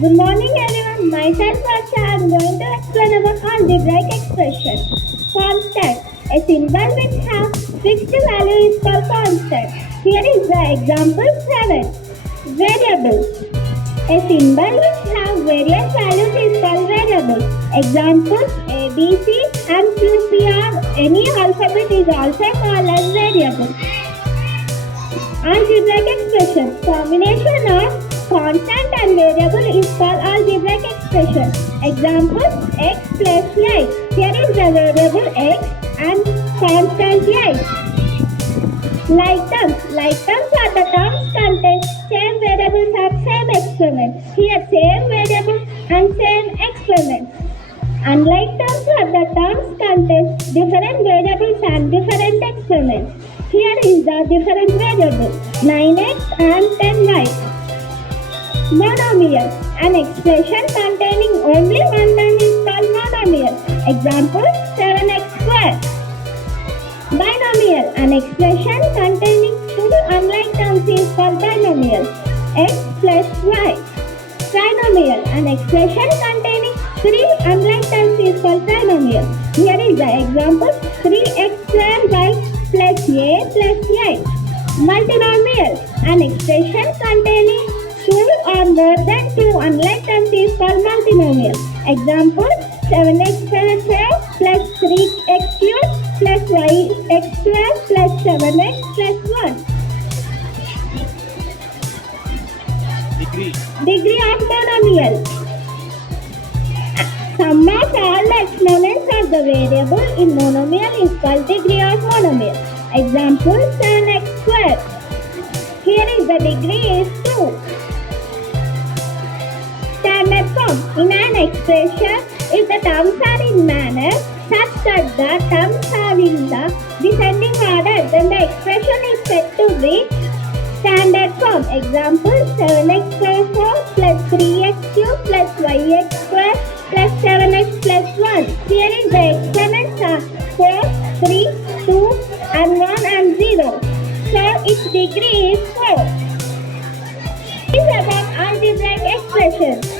Good morning everyone. Myself Varsha. I am going to explain about algebraic expression. Constant. A symbol which has fixed value is called constant. Here is the example 7. Variable. A symbol which has various values is called variable. Example A, B, C and Q, P, R. Any alphabet is also called as variable. Algebraic expression. Combination of constant and variable is called algebraic expression. Example x plus y. Here is the variable x and constant y. Like terms. Like terms are the terms contain same variables have same exponent. Here same variable and same exponent. Unlike terms are the terms contain different variables and different exponents. Here is the different variable 9x and 10y. Monomial. An expression containing only one term is called monomial. Example 7x squared. Binomial. An expression containing two unlike terms is called binomial. X plus y. Trinomial. An expression containing three unlike terms is called trinomial. Here is the example 3x squared y plus a plus y. Multinomial. An expression containing two or more than two unlike terms is called multinomial. Example 7x squared plus 3x cubed plus yx squared plus 7x plus 1. Degree of monomial. Sum of all the exponents of the variable in monomial is called degree of monomial. Example 7x squared. Here is the degree is 2. Standard form. In an expression, if the terms are in manner such that the terms are in the descending order, then the expression is said to be standard form. Example 7x squared 4 plus 3x cubed plus yx squared plus 7x plus 1. Here is the exponents are 4, 3, 2 and 1 and 0. So its degree is 4. This is about algebraic expression.